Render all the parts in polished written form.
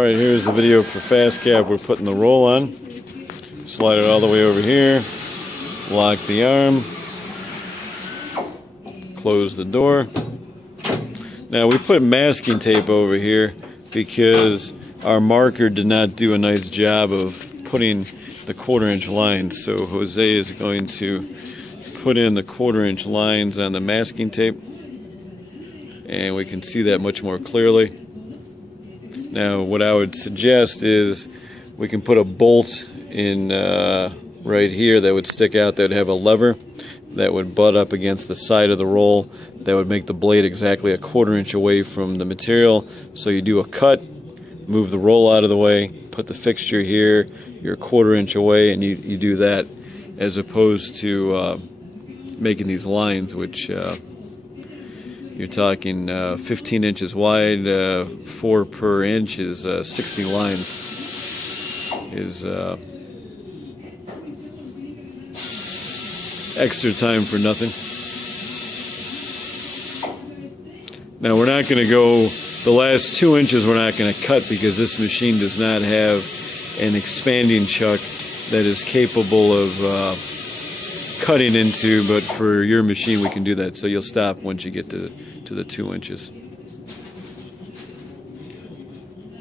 Alright, here's the video for fast cap. We're putting the roll on. Slide it all the way over here. Lock the arm. Close the door. Now we put masking tape over here because our marker did not do a nice job of putting the 1/4-inch lines. So Jose is going to put in the 1/4-inch lines on the masking tape, and we can see that much more clearly. Now what I would suggest is we can put a bolt in right here that would stick out, that would have a lever that would butt up against the side of the roll, that would make the blade exactly a 1/4-inch away from the material. So you do a cut, move the roll out of the way, put the fixture here, you're a 1/4-inch away, and you do that, as opposed to making these lines, which you're talking 15 inches wide, 4 per inch is 60 lines, is extra time for nothing. Now we're not going to go, the last 2 inches we're not going to cut because this machine does not have an expanding chuck that is capable of cutting into, but for your machine we can do that. So you'll stop once you get to the 2 inches.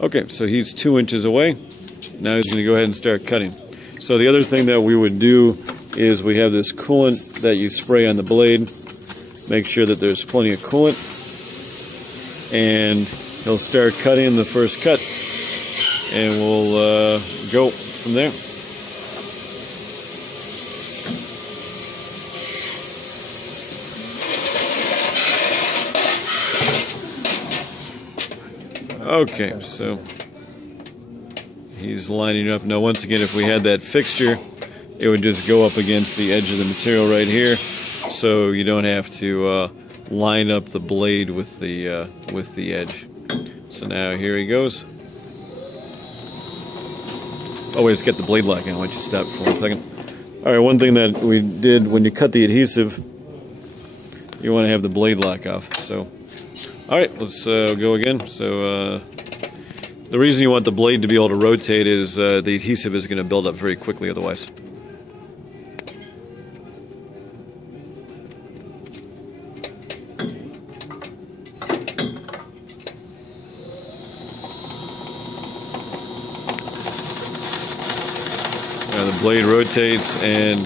Okay, so he's 2 inches away. Now he's going to go ahead and start cutting. So the other thing that we would do is we have this coolant that you spray on the blade. Make sure that there's plenty of coolant, and he'll start cutting the first cut, and we'll go from there. Okay, so he's lining up. Now once again, if we had that fixture, it would just go up against the edge of the material right here, so you don't have to line up the blade with the edge. So now here he goes. Oh wait, let's get the blade lock in. Why don't you stop for 1 second? Alright, one thing that we did when you cut the adhesive, you want to have the blade lock off. So alright, let's go again. So the reason you want the blade to be able to rotate is the adhesive is going to build up very quickly otherwise. Now the blade rotates, and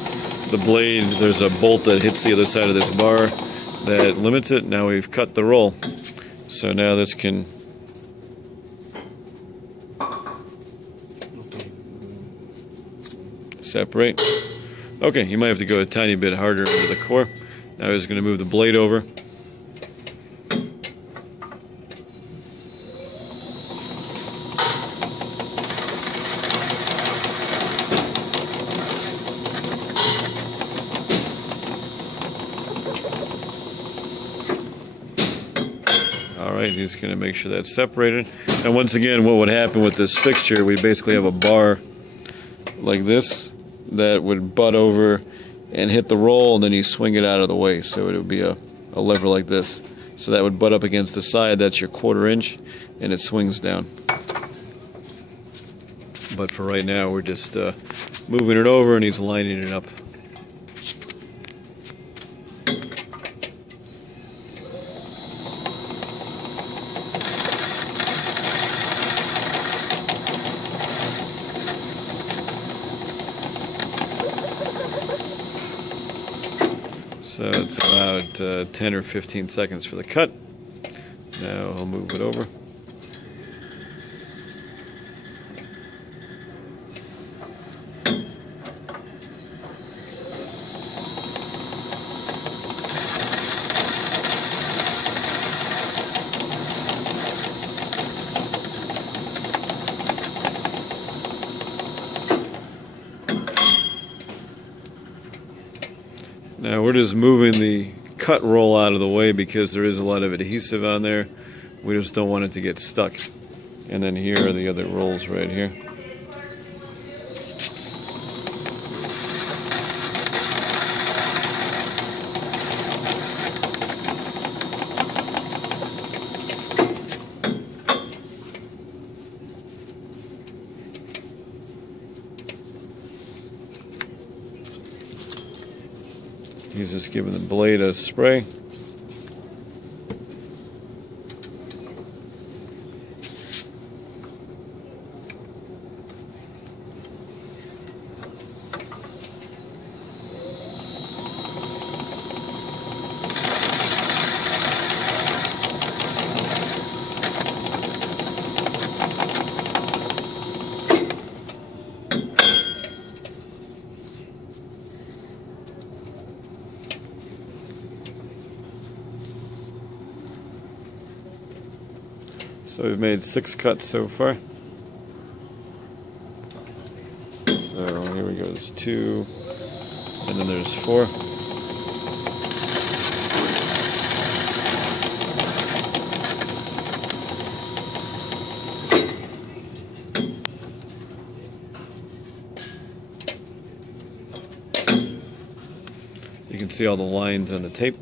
the blade, there's a bolt that hits the other side of this bar that limits it. Now we've cut the roll. So now this can separate. Okay, you might have to go a tiny bit harder into the core. Now he's going to move the blade over. Alright, he's going to make sure that's separated. And once again, what would happen with this fixture, we basically have a bar like this that would butt over and hit the roll, and then you swing it out of the way. So it would be a lever like this. So that would butt up against the side, that's your 1/4-inch, and it swings down. But for right now, we're just moving it over, and he's lining it up. So it's about 10 or 15 seconds for the cut. Now I'll move it over. Now we're just moving the cut roll out of the way because there is a lot of adhesive on there. We just don't want it to get stuck. And then here are the other rolls right here. He's just giving the blade a spray. So we've made 6 cuts so far. So here we go, there's 2, and then there's 4. You can see all the lines on the tape.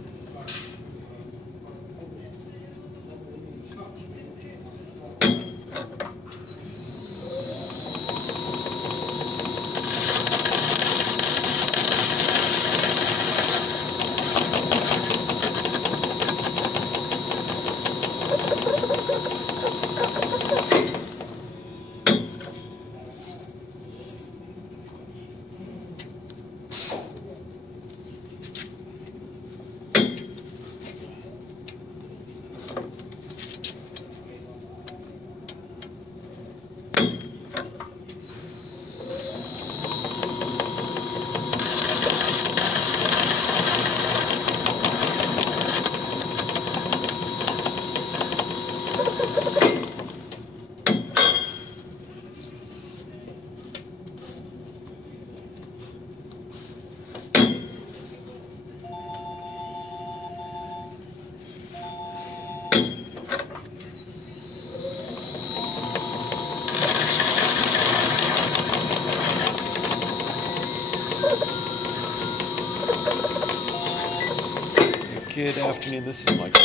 Good afternoon, this is Michael.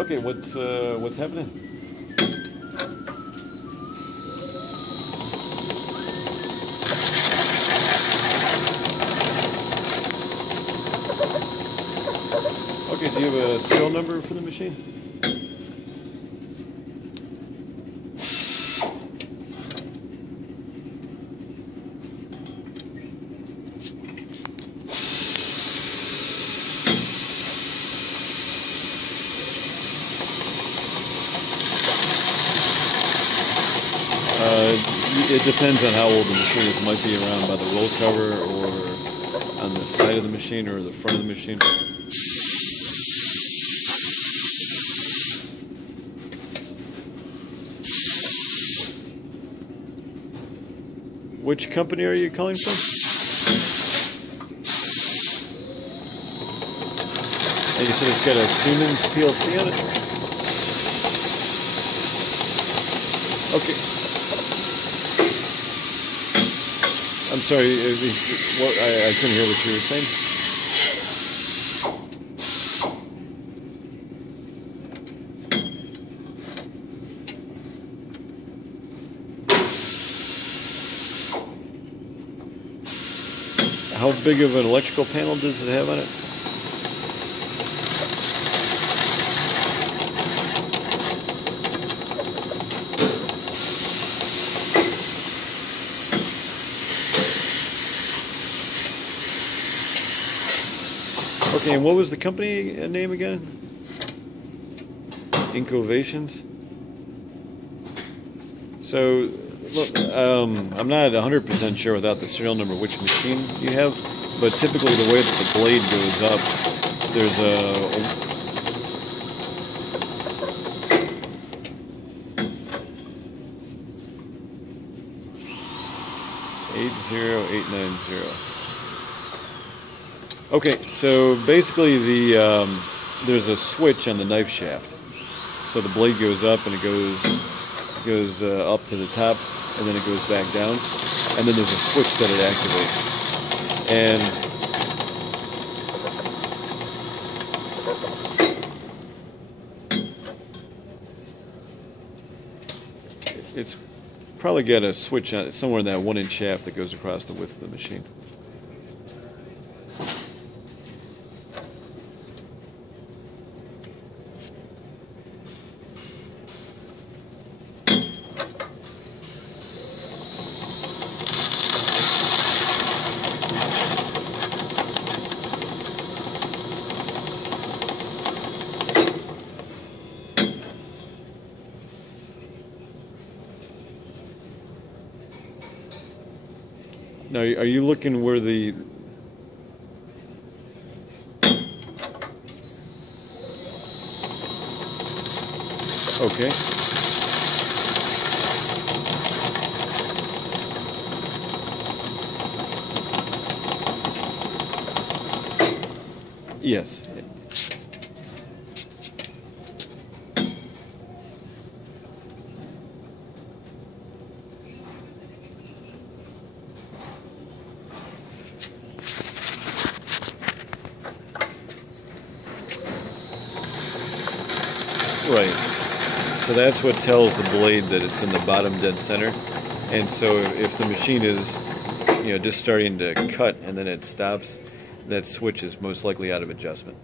Okay, what's happening? Okay, do you have a serial number for the machine? It depends on how old the machine is. It might be around by the roll cover or on the side of the machine or the front of the machine. Which company are you calling from? And you said it's got a Siemens PLC on it? Okay. I'm sorry, I couldn't hear what you were saying. How big of an electrical panel does it have on it? Okay, and what was the company name again? Incovations. So, look, I'm not 100% sure without the serial number which machine you have, but typically the way that the blade goes up, there's a 80890. Okay, so basically there's a switch on the knife shaft. So the blade goes up and it goes up to the top, and then it goes back down, and then there's a switch that it activates. And it's probably got a switch on somewhere in that 1-inch shaft that goes across the width of the machine. Now, are you looking where the... Okay. Yes. Right. So that's what tells the blade that it's in the bottom dead center. And so if the machine is, just starting to cut and then it stops, that switch is most likely out of adjustment.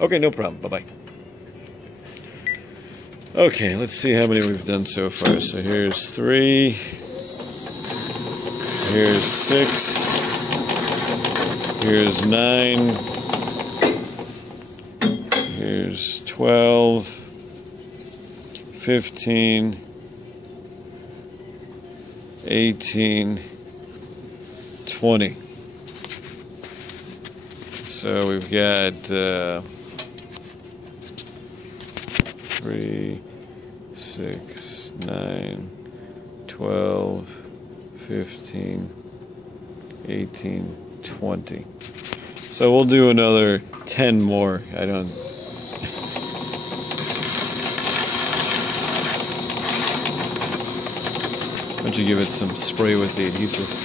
Okay, no problem. Bye-bye. Okay, let's see how many we've done so far. So here's 3. Here's 6. Here's 9, here's 12, 15, 18, 20. So we've got 3, 6, 9, 12, 15, 18, 20. So we'll do another 10 more. I don't... Why don't you give it some spray with the adhesive?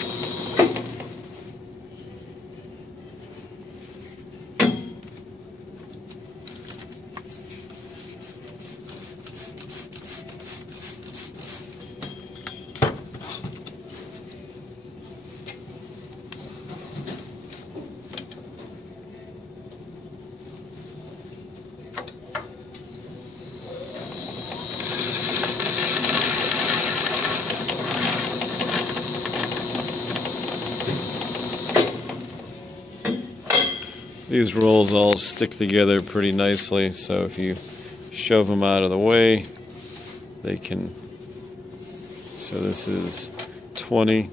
These rolls all stick together pretty nicely, so if you shove them out of the way, they can... So this is 20.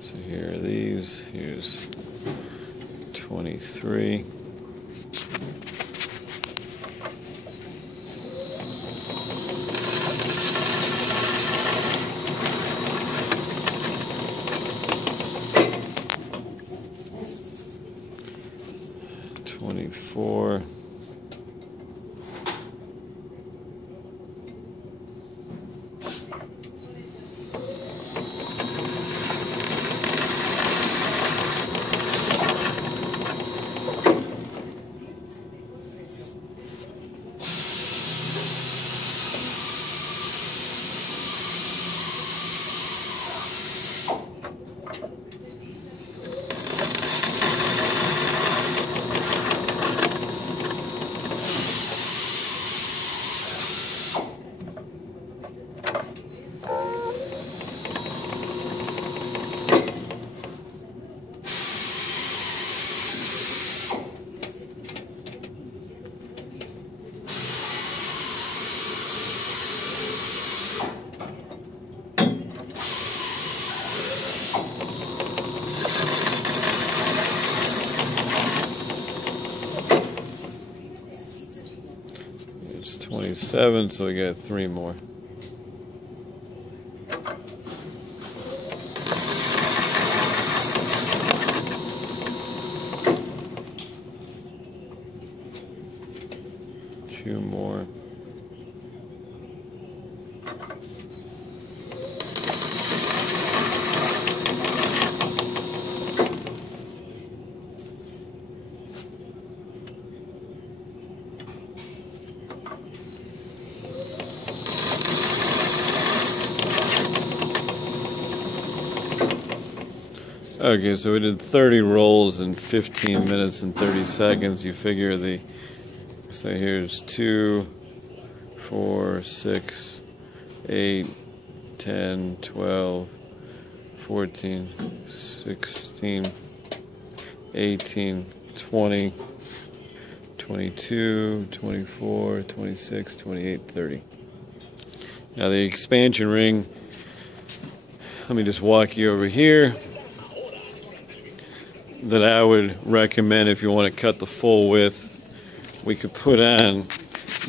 So here are these. Here's 23. Four. It's 27, so we got 3 more. more. Okay, so we did 30 rolls in 15 minutes and 30 seconds. You figure the, so here's 2, 4, 6, 8, 10, 12, 14, 16, 18, 20, 22, 24, 26, 28, 30. Now the expansion ring, let me just walk you over here, that I would recommend if you want to cut the full width. We could put on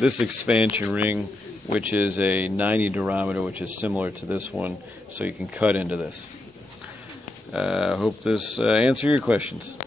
this expansion ring, which is a 90 durometer, which is similar to this one, so you can cut into this. I hope this answers your questions.